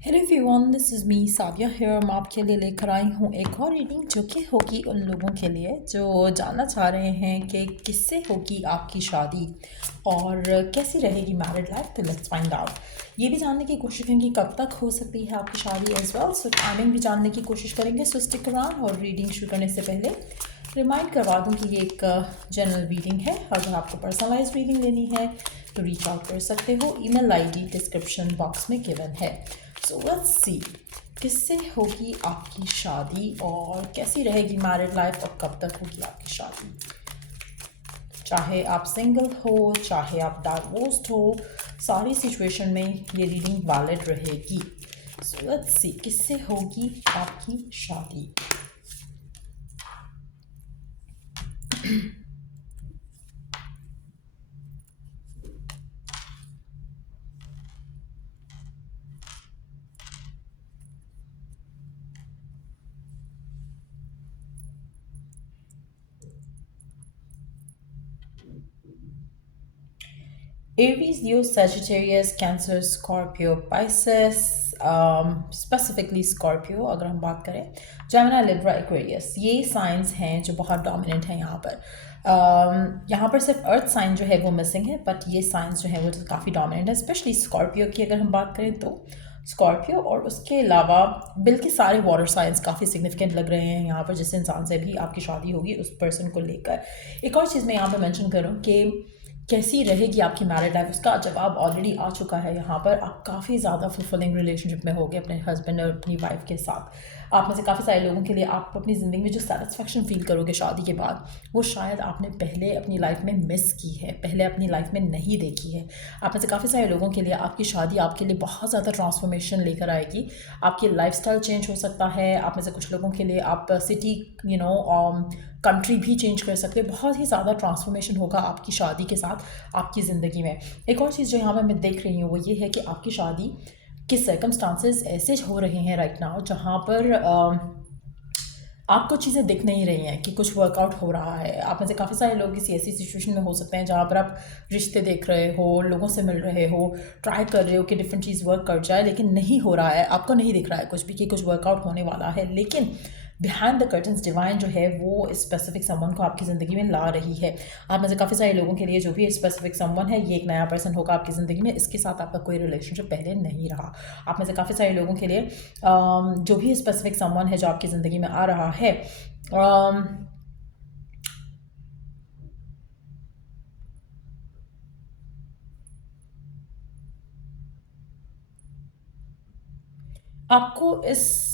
Hello everyone, this is me Savia here. मैं आपके लिए लेकर आई हूँ एक और रीडिंग जो कि होगी उन लोगों के लिए जो जानना चाह रहे हैं कि किससे होगी आपकी शादी और कैसी रहेगी मैरिड लाइफ। तो लेट्स फाइंड आउट। ये भी जानने की कोशिश करेंगे कब तक हो सकती है आपकी शादी एज वेल। सो टाइमिंग भी जानने की कोशिश करेंगे। सो स्टिक अराउंड। और रीडिंग शुरू करने से पहले रिमाइंड करवा दूँ कि ये एक जनरल रीडिंग है। अगर आपको पर्सनलाइज रीडिंग लेनी है तो रीच आउट कर सकते हो। ईमेल आईडी डिस्क्रिप्शन बॉक्स में गिवन है। सो लेट्स सी किससे होगी आपकी शादी और कैसी रहेगी मैरिड लाइफ और कब तक होगी आपकी शादी। चाहे आप सिंगल हो, चाहे आप डाइवोर्स्ड हो, सारी सिचुएशन में ये रीडिंग वैलिड रहेगी। सो लेट्स सी किससे होगी आपकी शादी। Aries, Leo, Sagittarius, Cancer, Scorpio, Pisces, specifically Scorpio अगर हम बात करें, जेमिनी, लिब्रा, एक्वेरियस, ये साइंस हैं जो बहुत डोमिनेंट हैं यहाँ पर। यहाँ पर सिर्फ अर्थ साइन जो है वो मिसिंग है, बट ये साइंस जो है वो काफ़ी डोमिनेंट है। स्पेशली स्कॉर्पियो की अगर हम बात करें तो स्कॉर्पियो और उसके अलावा बल्कि सारे वाटर साइंस काफ़ी सिग्निफिकेंट लग रहे हैं यहाँ पर। जिस इंसान से भी आपकी शादी होगी उस पर्सन को लेकर। एक और चीज़ मैं यहाँ पर मेंशन करूँ कि कैसी रहेगी आपकी मैरिड लाइफ, उसका जवाब ऑलरेडी आ चुका है यहाँ पर। आप काफ़ी ज़्यादा फुलफिलिंग रिलेशनशिप में होगे अपने हस्बैंड और अपनी वाइफ के साथ। आप में से काफ़ी सारे लोगों के लिए आप अपनी ज़िंदगी में जो सेटिस्फेक्शन फील करोगे शादी के बाद, वो शायद आपने पहले अपनी लाइफ में मिस की है, पहले अपनी लाइफ में नहीं देखी है। आप में से काफ़ी सारे लोगों के लिए आपकी शादी आपके लिए बहुत ज़्यादा ट्रांसफॉर्मेशन लेकर आएगी। आपकी लाइफस्टाइल चेंज हो सकता है। आप में से कुछ लोगों के लिए आप सिटी कंट्री भी चेंज कर सकते हैं। बहुत ही ज़्यादा ट्रांसफॉर्मेशन होगा आपकी शादी के साथ आपकी ज़िंदगी में। एक और चीज़ जो यहाँ पर मैं देख रही हूँ वो ये है कि आपकी शादी के सर्कमस्टांसेस ऐसे हो रहे हैं राइट नाउ जहाँ पर आपको चीज़ें दिख नहीं रही हैं कि कुछ वर्कआउट हो रहा है। आप में से काफ़ी सारे लोग किसी ऐसी सिचुएशन में हो सकते हैं जहाँ पर आप रिश्ते देख रहे हो, लोगों से मिल रहे हो, ट्राई कर रहे हो कि डिफरेंट चीज़ वर्क कर जाए, लेकिन नहीं हो रहा है। आपको नहीं दिख रहा है कुछ भी कि कुछ वर्कआउट होने वाला है। लेकिन बिहाइंड द कर्टन्स डिवाइन जो है वो स्पेसिफिक समवन को आपकी ज़िंदगी में ला रही है। आप में से काफ़ी सारे लोगों के लिए जो भी स्पेसिफिक समवन है ये एक नया पर्सन होगा आपकी ज़िंदगी में। इसके साथ आपका कोई रिलेशनशिप पहले नहीं रहा। आप में से काफ़ी सारे लोगों के लिए जो भी स्पेसिफिक समवन है जो आपकी ज़िंदगी में आ रहा है, आपको इस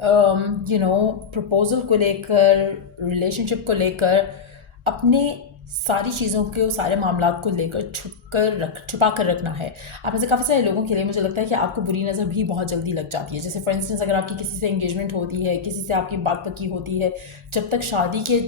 प्रपोजल को लेकर, रिलेशनशिप को लेकर, अपने सारी चीज़ों के सारे मामला को लेकर छुपा कर रखना है। आप में से काफ़ी सारे लोगों के लिए मुझे लगता है कि आपको बुरी नज़र भी बहुत जल्दी लग जाती है। जैसे फॉर इंस्टेंस अगर आपकी किसी से एंगेजमेंट होती है, किसी से आपकी बात पक्की होती है, जब तक शादी के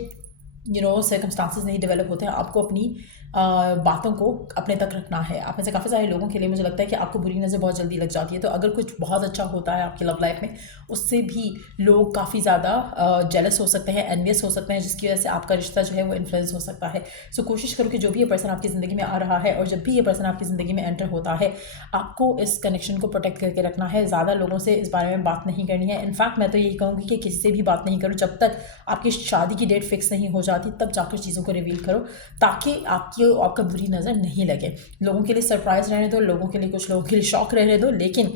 सर्कमस्टांसेस नहीं डेवलप होते हैं, आपको अपनी बातों को अपने तक रखना है। आप में से काफ़ी सारे लोगों के लिए मुझे लगता है कि आपको बुरी नज़र बहुत जल्दी लग जाती है। तो अगर कुछ बहुत अच्छा होता है आपकी लव लाइफ में, उससे भी लोग काफ़ी ज़्यादा जेलस हो सकते हैं, एनवियस हो सकते हैं, जिसकी वजह से आपका रिश्ता जो है वो इन्फ्लुएंस हो सकता है। सो कोशिश करो कि जो भी ये पर्सन आपकी ज़िंदगी में आ रहा है और जब भी ये पर्सन आपकी ज़िंदगी में एंटर होता है, आपको इस कनेक्शन को प्रोटेक्ट करके रखना है। ज़्यादा लोगों से इस बारे में बात नहीं करनी है। इनफैक्ट मैं तो यही कहूँगी कि किसी से भी बात नहीं करो जब तक आपकी शादी की डेट फिक्स नहीं हो जाती, तब जाकर चीज़ों को रिवील करो ताकि आपका बुरी नज़र नहीं लगे। लोगों के लिए सरप्राइज़ रहने दो, लोगों के लिए, कुछ लोगों के लिए शॉक रहने दो, लेकिन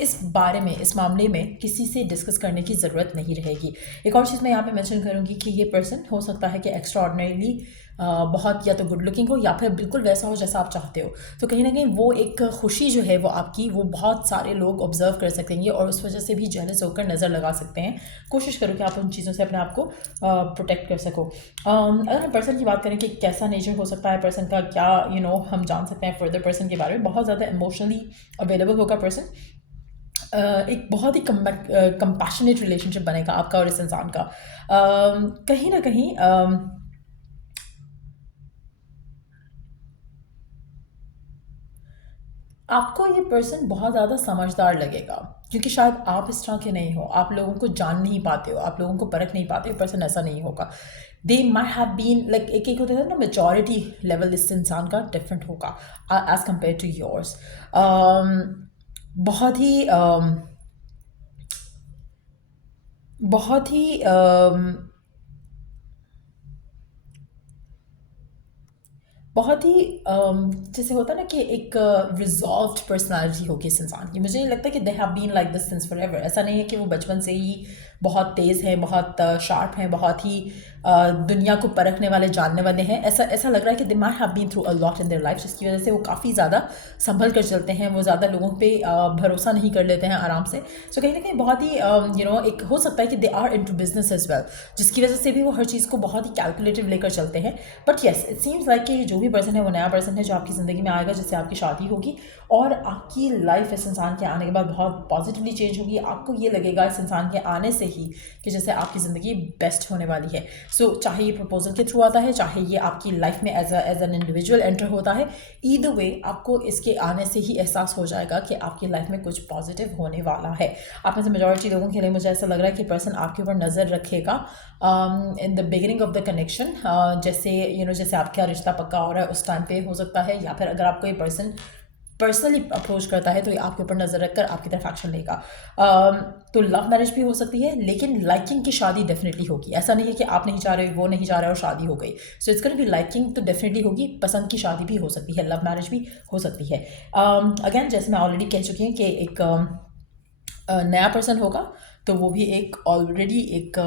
इस बारे में, इस मामले में किसी से डिस्कस करने की ज़रूरत नहीं रहेगी। एक और चीज़ मैं यहाँ पे मेंशन करूँगी कि ये पर्सन हो सकता है कि एक्स्ट्रा ऑर्डिनरीली बहुत या तो गुड लुकिंग हो या फिर बिल्कुल वैसा हो जैसा आप चाहते हो। तो कहीं ना कहीं वो एक खुशी जो है वो आपकी, वो बहुत सारे लोग ऑब्जर्व कर सकेंगे और उस वजह से भी जेलस होकर नज़र लगा सकते हैं। कोशिश करो कि आप उन चीज़ों से अपने आप को प्रोटेक्ट कर सको। अगर हम पर्सन की बात करें कि कैसा नेचर हो सकता है पर्सन का, क्या हम जान सकते हैं फर्दर पर्सन के बारे में। बहुत ज़्यादा इमोशनली अवेलेबल होगा पर्सन। एक बहुत ही कंपैशनेट रिलेशनशिप बनेगा आपका और इस इंसान का। कहीं ना कहीं आपको ये पर्सन बहुत ज़्यादा समझदार लगेगा, क्योंकि शायद आप इस तरह के नहीं हो, आप लोगों को जान नहीं पाते हो, आप लोगों को परख नहीं पाते हो। पर्सन ऐसा नहीं होगा। दे माई हैव बीन लाइक, एक एक होता है ना, मेजॉरिटी लेवल इस इंसान का डिफरेंट होगा एज कम्पेयर टू योर्स। बहुत ही बहुत ही बहुत ही जैसे होता है ना कि एक रिजॉल्व्ड पर्सनालिटी होगी इस इंसान की। मुझे नहीं लगता कि they have been like this since forever. ऐसा नहीं है कि वो बचपन से ही बहुत तेज़ हैं, बहुत शार्प हैं, बहुत ही दुनिया को परखने वाले, जानने वाले हैं। ऐसा ऐसा लग रहा है कि they might have been through a lot in their life, जिसकी वजह से वो काफ़ी ज़्यादा संभल कर चलते हैं। वो ज़्यादा लोगों पे भरोसा नहीं कर लेते हैं आराम से। सो कहीं ना कहीं बहुत ही एक हो सकता है कि they are into business as well, जिसकी वजह से भी वो हर चीज़ को बहुत ही कैलकुलेटिव लेकर चलते हैं। But yes, it seems like कि जो भी पर्सन है वो नया पर्सन है जो आपकी ज़िंदगी में आएगा, जिससे आपकी शादी होगी और आपकी लाइफ इस इंसान के आने के बाद बहुत पॉजिटिवली चेंज होगी। आपको ये लगेगा इस इंसान के आने से ही कि जैसे आपकी ज़िंदगी बेस्ट होने वाली है। सो चाहे ये प्रपोजल के थ्रू आता है, चाहे ये आपकी लाइफ में एज एन इंडिविजुअल एंटर होता है, ईदर वे आपको इसके आने से ही एहसास हो जाएगा कि आपकी लाइफ में कुछ पॉजिटिव होने वाला है। आप में से मेजॉरिटी लोगों के लिए मुझे ऐसा लग रहा है कि पर्सन आपके ऊपर नज़र रखेगा in the beginning of the connection. जैसे जैसे आपका रिश्ता पक्का हो रहा है उस टाइम पे हो सकता है, या फिर अगर आपको ये पर्सन पर्सनली अप्रोच करता है तो ये आपके ऊपर नज़र रखकर आपकी तरफ एक्शन लेगा। तो लव मैरिज भी हो सकती है, लेकिन लाइकिंग की शादी डेफिनेटली होगी। ऐसा नहीं है कि आप नहीं चाह रहे, वो नहीं चाह रहे और शादी हो गई। So it's gonna be liking तो डेफिनेटली होगी, पसंद की शादी भी हो सकती है, लव मैरिज भी हो सकती है। अगेन जैसे मैं ऑलरेडी कह चुकी हूँ कि एक नया पर्सन होगा, तो वो भी एक ऑलरेडी एक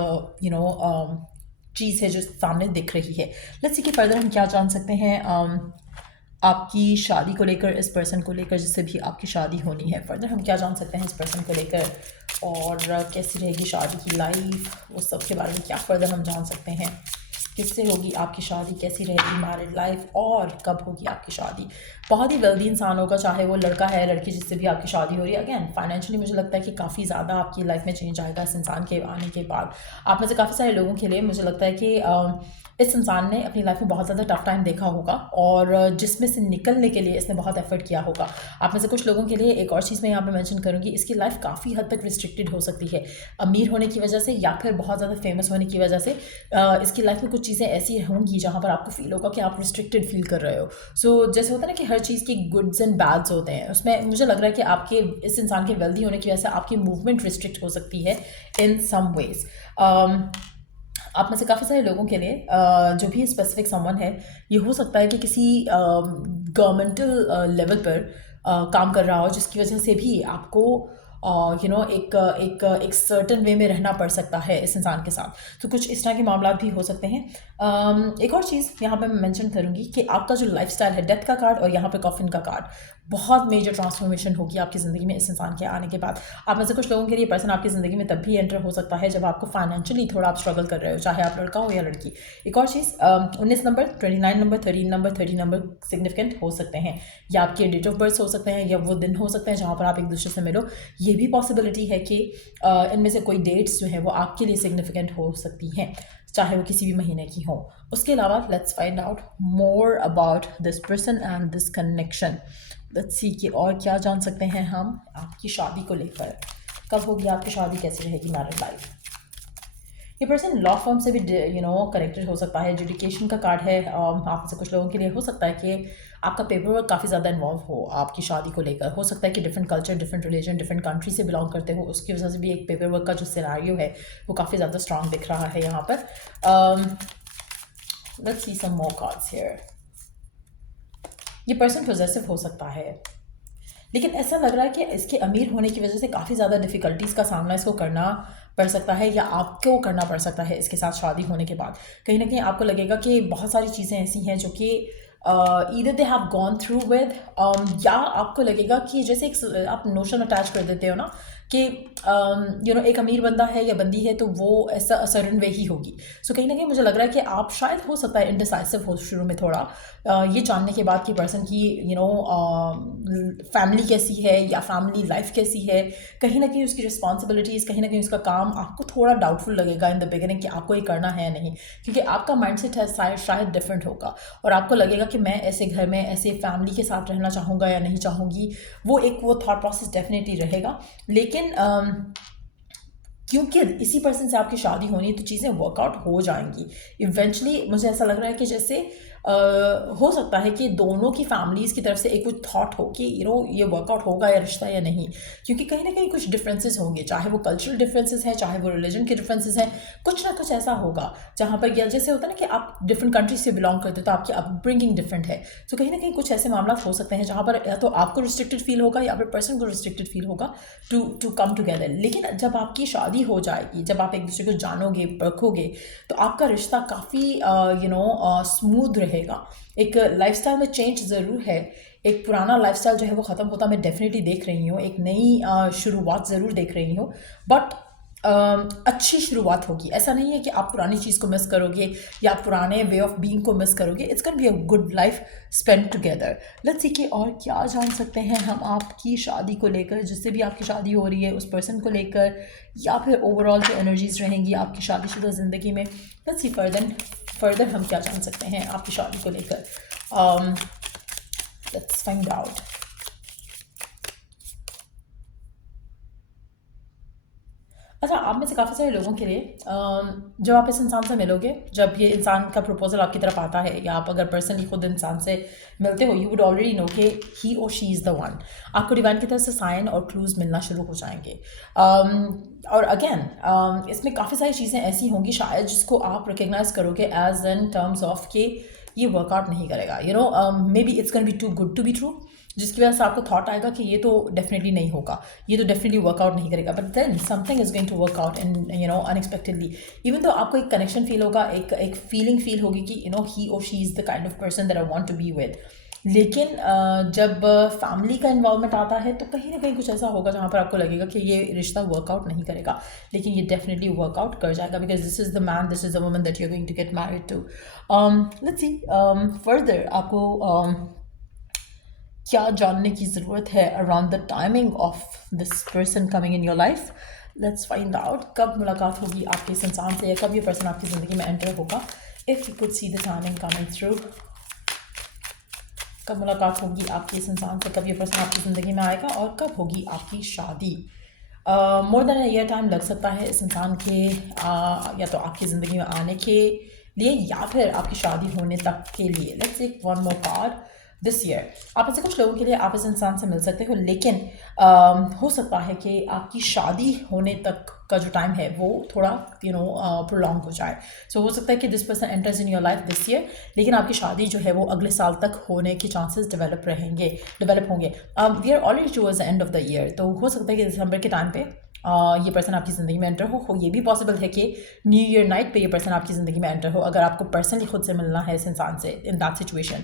चीज़ है जो सामने दिख रही है। लेट्स सी कि फर्दर हम क्या जान सकते हैं आपकी शादी को लेकर, इस पर्सन को लेकर जिससे भी आपकी शादी होनी है। फर्दर हम क्या जान सकते हैं इस पर्सन को लेकर, और कैसी रहेगी शादी की लाइफ, वो सब के बारे में क्या फर्दर हम जान सकते हैं। किससे होगी आपकी शादी, कैसी रहेगी मैरिड लाइफ, और कब होगी आपकी शादी। बहुत ही वेल्दी इंसान होगा, चाहे वो लड़का है लड़की, जिससे भी आपकी शादी हो रही है। अगेन फाइनेंशियली मुझे लगता है कि काफ़ी ज़्यादा आपकी लाइफ में चेंज आएगा इस इंसान के आने के बाद। आप में से काफ़ी सारे लोगों के लिए मुझे लगता है कि इस इंसान ने अपनी लाइफ में बहुत ज़्यादा टफ टाइम देखा होगा, और जिसमें से निकलने के लिए इसने बहुत एफर्ट किया होगा। आप में से कुछ लोगों के लिए एक और चीज़ मैं यहाँ पे मेंशन करूँगी, इसकी लाइफ काफ़ी हद तक रिस्ट्रिक्टेड हो सकती है, अमीर होने की वजह से या फिर बहुत ज़्यादा फेमस होने की वजह से। इसकी लाइफ में कुछ चीज़ें ऐसी होंगी जहाँ पर आपको फील होगा कि आप रिस्ट्रिक्टेड फील कर रहे हो। सो जैसे होता है ना कि हर चीज़ की गुड्स एंड बैड्स होते हैं, उसमें मुझे लग रहा है कि आपके इस इंसान के वेल्दी होने की वजह से आपकी मूवमेंट रिस्ट्रिक्ट हो सकती है इन सम वेज। आप में से काफ़ी सारे लोगों के लिए जो भी स्पेसिफिक समवन है, ये हो सकता है कि किसी गवर्नमेंटल लेवल पर काम कर रहा हो, जिसकी वजह से भी आपको एक सर्टन वे में रहना पड़ सकता है इस इंसान के साथ। तो कुछ इस तरह के मामला भी हो सकते हैं। एक और चीज़ यहाँ पे मैं मेंशन करूँगी कि आपका जो लाइफस्टाइल है, डेथ का कार्ड और यहाँ पे कॉफिन का कार्ड, बहुत मेजर ट्रांसफॉर्मेशन होगी आपकी ज़िंदगी में इस इंसान के आने के बाद। आप में से कुछ लोगों के लिए पर्सन आपकी ज़िंदगी में तब भी एंटर हो सकता है जब आपको फाइनेंशियली थोड़ा आप स्ट्रगल कर रहे हो, चाहे आप लड़का हो या लड़की। एक और चीज़, 19 number, 29 number, 13 number, 30 number significant हो सकते हैं, या आपके डेट ऑफ बर्थ हो सकते हैं, या वो दिन हो सकते हैं जहाँ पर आप एक दूसरे से मिलो। ये भी पॉसिबिलिटी है कि इनमें से कोई डेट्स जो है वो आपके लिए सिग्निफिकेंट हो सकती हैं, चाहे वो किसी भी महीने की हो। उसके अलावा let's find out more about this person and this connection. Let's see कि और क्या जान सकते हैं हम आपकी शादी को लेकर। कब होगी आपकी शादी, कैसी रहेगी मैरिड लाइफ। ये पर्सन लॉ फर्म से भी कनेक्टेड हो सकता है। एजुकेशन का कार्ड है। आप में से कुछ लोगों के लिए हो सकता है कि आपका पेपर वर्क काफ़ी ज़्यादा इन्वॉल्व हो आपकी शादी को लेकर। हो सकता है कि different culture, different religion, different country से बिलोंग करते हो, उसकी वजह से भी एक पेपर वर्क का जो सिनेरियो है वो काफ़ी ज़्यादा स्ट्रांग दिख रहा है यहाँ पर। Let's see some more cards here. ये पर्सन पॉजेसिव हो सकता है, लेकिन ऐसा लग रहा है कि इसके अमीर होने की वजह से काफ़ी ज़्यादा डिफ़िकल्टीज़ का सामना इसको करना पड़ सकता है, या आपको करना पड़ सकता है इसके साथ शादी होने के बाद। कहीं ना कहीं आपको लगेगा कि बहुत सारी चीज़ें ऐसी हैं जो कि either they have gone through with, या आपको लगेगा कि जैसे एक आप नोशन अटैच कर देते हो ना कि एक अमीर बंदा है या बंदी है तो वो ऐसा सर्टन वे ही होगी। सो कहीं ना कहीं मुझे लग रहा है कि आप शायद हो सकता है इनडिसाइसिव हो शुरू में थोड़ा, ये जानने के बाद कि पर्सन की फैमिली कैसी है या फैमिली लाइफ कैसी है। कहीं ना कहीं उसकी रिस्पॉन्सिबिलिटीज़, कहीं ना कहीं उसका काम आपको थोड़ा डाउटफुल लगेगा इन द बिगिनिंग कि आपको ये करना है या नहीं, क्योंकि आपका माइंडसेट है शायद डिफरेंट होगा, और आपको लगेगा कि मैं ऐसे घर में ऐसे फैमिली के साथ रहना चाहूँगा या नहीं चाहूँगी। वो थॉट प्रोसेस डेफिनेटली रहेगा। लेकिन क्योंकि इसी पर्सन से आपकी शादी होनी है तो चीज़ें वर्कआउट हो जाएंगी इवेंचुअली। मुझे ऐसा लग रहा है कि जैसे हो सकता है कि दोनों की फैमिलीज़ की तरफ से एक कुछ थॉट हो कि ये वर्कआउट होगा या रिश्ता या नहीं, क्योंकि कहीं ना कहीं कुछ डिफरेंसेस होंगे, चाहे वो कल्चरल डिफरेंसेस हैं, चाहे वो रिलीजन के डिफरेंसेस हैं, कुछ ना कुछ ऐसा होगा जहाँ पर, या जैसे होता है ना कि आप डिफरेंट कंट्रीज से बिलोंग करते हो तो आपकी अपब्रिंगिंग डिफरेंट है, तो कहीं ना कहीं कुछ ऐसे मामला हो सकते हैं जहाँ पर या तो आपको रिस्ट्रिक्टेड फील होगा या फिर पर्सन को रिस्ट्रिक्टेड फील होगा टू कम टुगेदर। लेकिन जब आपकी शादी हो जाएगी, जब आप एक दूसरे को जानोगे, परखोगे, तो आपका रिश्ता काफ़ी स्मूथ रहेगा। एक लाइफस्टाइल में चेंज ज़रूर है, एक पुराना लाइफस्टाइल जो है वो ख़त्म होता मैं डेफिनेटली देख रही हूँ, एक नई शुरुआत ज़रूर देख रही हूँ, बट अच्छी शुरुआत होगी। ऐसा नहीं है कि आप पुरानी चीज़ को मिस करोगे या आप पुराने वे ऑफ बीइंग को मिस करोगे। It's can be a good life spend together. Let's see कि और क्या जान सकते हैं हम आपकी शादी को लेकर, जिससे भी आपकी शादी हो रही है उस पर्सन को लेकर, या फिर ओवरऑल जो एनर्जीज रहेंगी आपकी शादीशुदा ज़िंदगी में। लेट्स सी फर्दर हम क्या जान सकते हैं आपकी शादी को लेकर। Let's find out. अच्छा, आप में से काफ़ी सारे लोगों के लिए जब आप इस इंसान से मिलोगे, जब ये इंसान का प्रपोजल आपकी तरफ आता है, या आप अगर पर्सनली खुद इंसान से मिलते हो, यू वुड ऑलरेडी नो कि ही और शी इज़ द वन। आपको डिवाइन की तरफ से साइन और क्लूज़ मिलना शुरू हो जाएंगे। और अगेन इसमें काफ़ी सारी चीज़ें ऐसी होंगी शायद जिसको आप रिकग्नाइज करोगे एज इन टर्म्स ऑफ कि ये वर्कआउट नहीं करेगा, may be it's can be too good to be true, जिसकी वजह से आपको थॉट आएगा कि ये तो डेफिनेटली नहीं होगा, ये तो डेफिनेटली वर्कआउट नहीं करेगा, but then something is going to work out in unexpectedly. Even तो आपको एक कनेक्शन फील होगा, एक फीलिंग फील होगी कि ही और she is the kind of person that I want to be with. लेकिन जब फैमिली का इन्वॉल्वमेंट आता है तो कहीं ना कहीं कुछ ऐसा होगा जहाँ पर आपको लगेगा कि ये रिश्ता वर्कआउट नहीं करेगा, लेकिन ये डेफिनेटली वर्कआउट कर जाएगा, because this is the man, this is the woman that you are going to get married to. Let's see further आपको क्या जानने की ज़रूरत है around the timing of this person coming in your life. Let's find out कब मुलाकात होगी आपके इस इंसान से, या कब ये पर्सन आपकी ज़िंदगी में एंटर होगा। If you could see the timing coming through, कब मुलाकात होगी आपके इस इंसान से, कब ये पर्सन आपकी ज़िंदगी में आएगा, और कब होगी आपकी शादी। मोर देन ईयर टाइम लग सकता है इस इंसान के या तो आपकी ज़िंदगी में आने के लिए या फिर आपकी शादी होने तक के लिए। Let's take one more card this year. आप ऐसे कुछ लोगों के लिए आप इस इंसान से मिल सकते हो, लेकिन हो सकता है कि आपकी शादी होने तक का जो टाइम है वो थोड़ा प्रोलॉन्ग हो जाए। सो हो सकता है कि this person enters in your life this year, लेकिन आपकी शादी जो है वो अगले साल तक होने के चांसेस डेवलप होंगे। We are already towards the end of the year, तो हो सकता है कि दिसंबर के टाइम पे ये पर्सन आपकी ज़िंदगी में एंटर हो। ये भी पॉसिबल है कि न्यू ईयर नाइट पे ये पर्सन आपकी ज़िंदगी में एंटर हो, अगर आपको पर्सनली खुद से मिलना है इस इंसान से इन दैट सिचुएशन,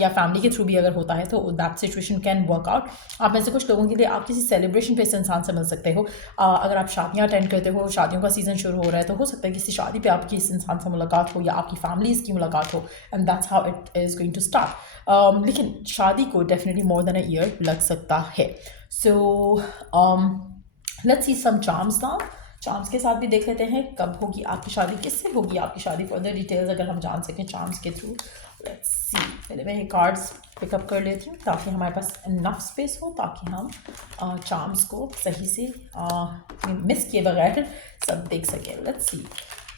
या फैमिली के थ्रू भी अगर होता है तो that situation can work out. आप में से कुछ लोगों के लिए आप किसी सेलिब्रेशन पे इस इंसान से मिल सकते हो। अगर आप शादियाँ अटेंड करते हो, शादियों का सीज़न शुरू हो रहा है, तो हो सकता है किसी शादी पर आपकी इस इंसान से मुलाकात हो या आपकी फैमिलीज़ की मुलाकात हो, and that's how it is going to start. लेकिन शादी को definitely more than a year लग सकता है। So let's see some charms now. Charms के साथ भी देख लेते हैं कब होगी आपकी शादी, किससे होगी आपकी शादी। फर्दर डिटेल्स अगर हम जान सकें चार्म्स के थ्रू। लेट्स सी, पहले मैं कार्ड्स पिकअप कर लेती हूँ ताकि हमारे पास इनफ स्पेस हो, ताकि हम चार्म्स को सही से मिस किए बगैर सब देख सकें। लेट्स सी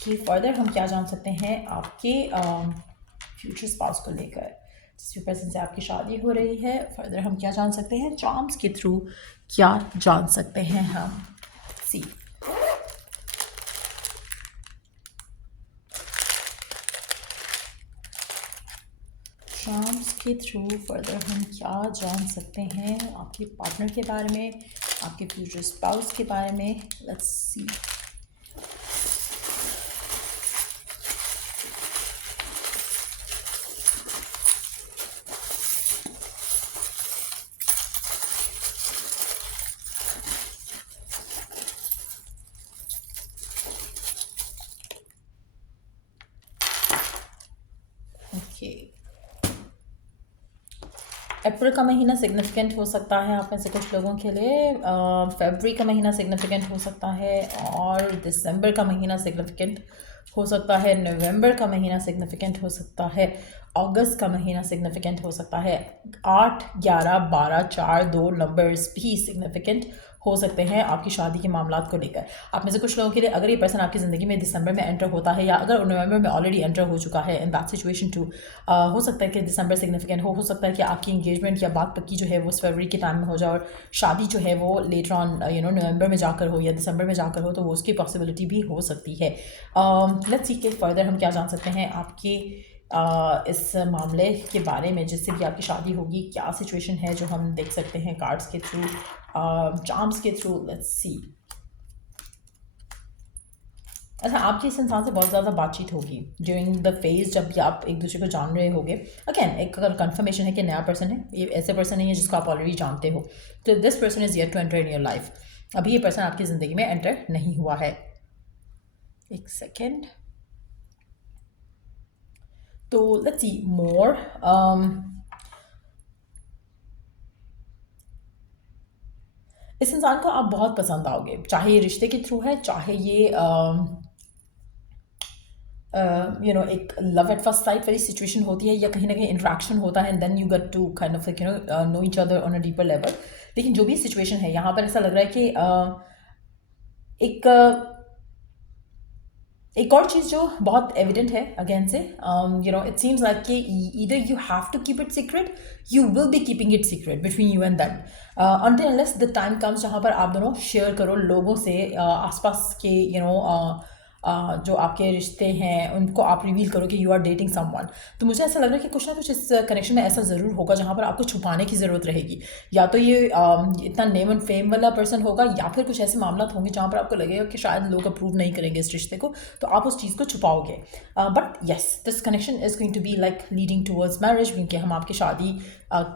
कि फर्दर हम क्या जान सकते हैं आपके फ्यूचर स्पाउस को लेकर, जिस पर्सन से आपकी शादी हो रही है। फर्दर हम क्या जान सकते हैं चार्म्स के थ्रू, क्या जान सकते हैं हम। सी चार्म्स के थ्रू फर्दर हम क्या जान सकते हैं आपके पार्टनर के बारे में, आपके फ्यूचर स्पाउस के बारे में। Let's see. अप्रैल का महीना सिग्निफिकेंट हो सकता है आप में से कुछ लोगों के लिए, फरवरी का महीना सिग्निफिकेंट हो सकता है, और दिसंबर का महीना सिग्निफिकेंट हो सकता है, नवंबर का महीना सिग्निफिकेंट हो सकता है, अगस्त का महीना सिग्निफिकेंट हो सकता है। 8, 11, 12, 4, 2 नंबर्स भी सिग्निफिकेंट हो सकते हैं आपकी शादी के मामलात को लेकर। आप में से कुछ लोगों के लिए अगर ये पर्सन आपकी ज़िंदगी में दिसंबर में एंटर होता है या अगर नवंबर में ऑलरेडी एंटर हो चुका है इन दैट सिचुएशन टू, हो सकता है कि दिसंबर सिग्निफिकेंट हो सकता है कि आपकी इंगेजमेंट या बात पक्की जो है वो फरवरी के टाइम में हो जाए और शादी जो है वो लेटर ऑन नवंबर में जाकर हो या दिसंबर में जाकर हो, तो वो उसकी पॉसिबिलिटी भी हो सकती है। लेट्स सी के फर्दर हम क्या जान सकते हैं आपके इस मामले के बारे में जिससे भी आपकी शादी होगी, क्या सिचुएशन है जो हम देख सकते हैं कार्ड्स के थ्रू, चार्म्स के थ्रू। Let's see. अच्छा, आपकी इस इंसान से बहुत ज़्यादा बातचीत होगी ड्यूरिंग द फेज जब भी आप एक दूसरे को जान रहे होगे। अगेन एक अगर कन्फर्मेशन है कि नया पर्सन है, ये ऐसे पर्सन नहीं है जिसको आप ऑलरेडी जानते हो, तो this person is yet to enter in your life. अभी ये पर्सन आपकी ज़िंदगी में एंटर नहीं हुआ है। एक सेकेंड। तो लेट्स सी मोर। इस इंसान को आप बहुत पसंद आओगे, चाहे ये रिश्ते के थ्रू है, चाहे ये एक लव एट फर्स्ट साइट वाली सिचुएशन होती है या कहीं ना कहीं इंट्रैक्शन होता है and then you get to kind of know each other on a deeper level. लेकिन जो भी सिचुएशन है यहाँ पर ऐसा लग रहा है कि एक और चीज़ जो बहुत एविडेंट है अगेन से, इट सीम्स लाइक कि either you have to keep it secret, you will be keeping it secret between you and that until unless the time comes जहाँ पर आप दोनों शेयर करो लोगों से, आसपास के जो आपके रिश्ते हैं उनको आप रिवील करो कि यू आर डेटिंग समवन। तो मुझे ऐसा लग रहा है कि कुछ ना कुछ इस कनेक्शन में ऐसा ज़रूर होगा जहाँ पर आपको छुपाने की ज़रूरत रहेगी। या तो ये इतना नेम एंड फेम वाला पर्सन होगा या फिर कुछ ऐसे मामला होंगे जहाँ पर आपको लगेगा कि शायद लोग अप्रूव नहीं करेंगे इस रिश्ते को, तो आप उस चीज़ को छुपाओगे। But yes, this connection is going to be like leading towards marriage, क्योंकि हम आपकी शादी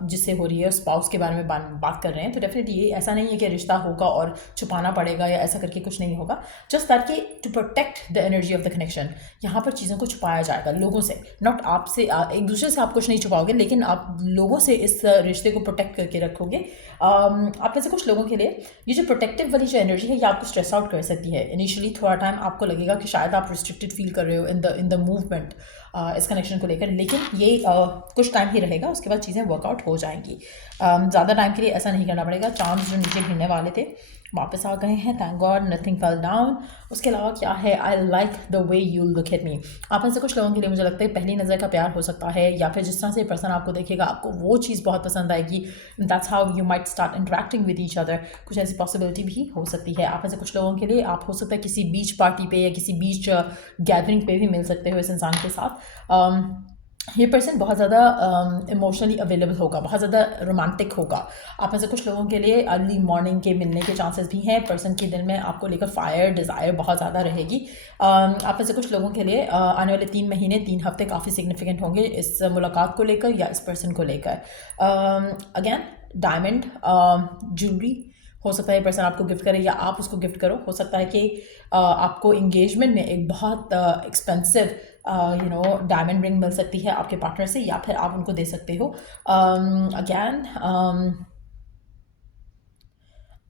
जिससे हो रही है स्पाउस के बारे में बात कर रहे हैं। तो डेफिनेटली ये ऐसा नहीं है कि रिश्ता होगा और छुपाना पड़ेगा या ऐसा करके कुछ नहीं होगा। जस्ट दैट कि to protect the energy of the connection, यहाँ पर चीज़ों को छुपाया जाएगा लोगों से, नॉट आपसे। एक दूसरे से आप कुछ नहीं छुपाओगे, लेकिन आप लोगों से इस रिश्ते को प्रोटेक्ट करके रखोगे। आप में से कुछ लोगों के लिए ये जो प्रोटेक्टिव वाली जो एनर्जी है ये आपको स्ट्रेस आउट कर सकती है। इनिशियली थोड़ा टाइम आपको लगेगा कि शायद आप रिस्ट्रिक्टेड फील कर रहे हो इन द मूवमेंट इस कनेक्शन को लेकर, लेकिन ये कुछ टाइम ही रहेगा, उसके बाद चीज़ें वर्कआउट हो जाएंगी। ज़्यादा टाइम के लिए ऐसा नहीं करना पड़ेगा। चांस जो नीचे गिरने वाले थे वापस आ गए हैं, thank God, nothing fell down. उसके अलावा क्या है, I like the way you look at me. आप में से कुछ लोगों के लिए मुझे लगता है पहली नज़र का प्यार हो सकता है, या फिर जिस तरह से पर्सन आपको देखेगा आपको वो चीज़ बहुत पसंद आएगी। That's how you might start interacting with each other. कुछ ऐसी पॉसिबिलिटी भी हो सकती है। आप में से कुछ लोगों के लिए आप हो सकता है किसी बीच पार्टी पे या किसी बीच गैदरिंग पे भी मिल सकते हो इस इंसान के साथ। ये पर्सन बहुत ज़्यादा इमोशनली अवेलेबल होगा, बहुत ज़्यादा रोमांटिक होगा। आप में से कुछ लोगों के लिए अर्ली मॉर्निंग के मिलने के चांसेस भी हैं। पर्सन के दिल में आपको लेकर फायर डिज़ायर बहुत ज़्यादा रहेगी। आप में से कुछ लोगों के लिए आने वाले 3 महीने 3 हफ्ते काफ़ी सिग्निफिकेंट होंगे इस मुलाकात को लेकर या इस पर्सन को लेकर। अगेन डायमंड ज्वेलरी हो सकता है पर्सन आपको गिफ्ट करे या आप उसको गिफ्ट करो। हो सकता है कि आपको इंगेजमेंट में एक बहुत एक्सपेंसिव डायमंड रिंग मिल सकती है आपके पार्टनर से, या फिर आप उनको दे सकते हो। अगैन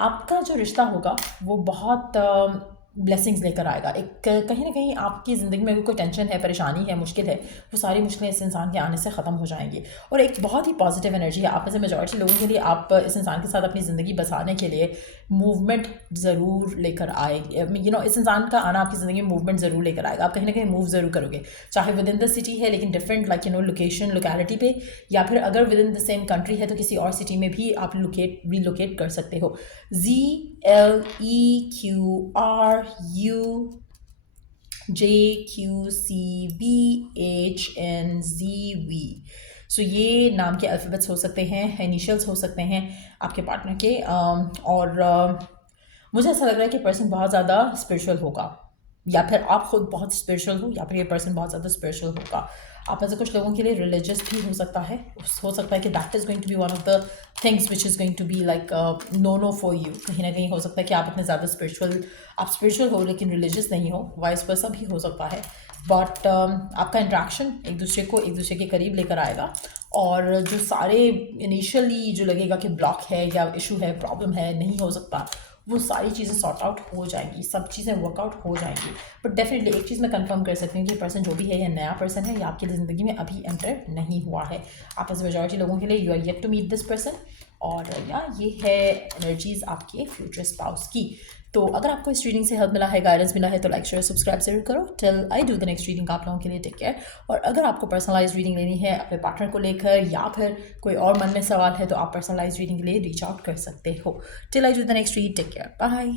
आपका जो रिश्ता होगा वो बहुत ब्लेसिंग्स लेकर आएगा। एक कहीं ना कहीं आपकी ज़िंदगी में कोई टेंशन है, परेशानी है, मुश्किल है, वो सारी मुश्किलें इस इंसान के आने से ख़त्म हो जाएंगी। और एक बहुत ही पॉजिटिव एनर्जी है। आप में से मेजॉरिटी लोगों के लिए आप इस इंसान के साथ अपनी ज़िंदगी बसाने के लिए मूवमेंट ज़रूर लेकर आएगी। इस इंसान का आना आपकी ज़िंदगी में मूवमेंट ज़रूर लेकर आएगा। आप कहीं ना कहीं मूव ज़रूर करोगे, चाहे विद इन द सिटी है लेकिन डिफरेंट लोकेशन लोकेलिटी पे, या फिर अगर with in the same country है तो किसी और सिटी में भी आप रिलोकेट कर सकते हो। ZLEQRUJQCBHNZV, सो ये नाम के अल्फ़ाबेट्स हो सकते हैं, इनिशियल्स हो सकते हैं आपके पार्टनर के। और मुझे ऐसा लग रहा है कि पर्सन बहुत ज़्यादा स्पिरिचुअल होगा, या फिर आप खुद बहुत स्पिरिचुअल हो, या फिर ये पर्सन बहुत ज़्यादा स्पिरिचुअल होगा। आप में से कुछ लोगों के लिए रिलीजियस भी हो सकता है कि that is going to be one of the things which is going to be like no for you. कहीं ना कहीं हो सकता है कि आप इतने ज़्यादा स्पिरिचुअल हो लेकिन रिलीजियस नहीं हो, वाइस वर्सा भी हो सकता है। बट आपका इंट्रैक्शन एक दूसरे के करीब लेकर आएगा। और जो सारे इनिशियली जो लगेगा कि ब्लॉक है या इशू है, प्रॉब्लम है, नहीं हो सकता, वो सारी चीज़ें सॉर्ट आउट हो जाएंगी, सब चीज़ें वर्कआउट हो जाएंगी। बट डेफिनेटली एक चीज़ मैं कंफर्म कर सकती हूँ कि पर्सन जो भी है, या नया पर्सन है, या आपकी ज़िंदगी में अभी एंटर नहीं हुआ है। आप एज मेजॉरिटी लोगों के लिए you are yet to meet this person, और या ये है एनर्जीज आपके फ्यूचर स्पाउस की। तो अगर आपको इस रीडिंग से हेल्प मिला है, गाइडेंस मिला है, तो लाइक शेयर सब्सक्राइब जरूर करो। Till I do the next reading आप लोगों के लिए टेक केयर। और अगर आपको पर्सनलाइज रीडिंग लेनी है अपने पार्टनर को लेकर, या फिर कोई और मन में सवाल है, तो आप पर्सनलाइज रीडिंग के लिए रीच आउट कर सकते हो। Till I do the next read, take care, bye.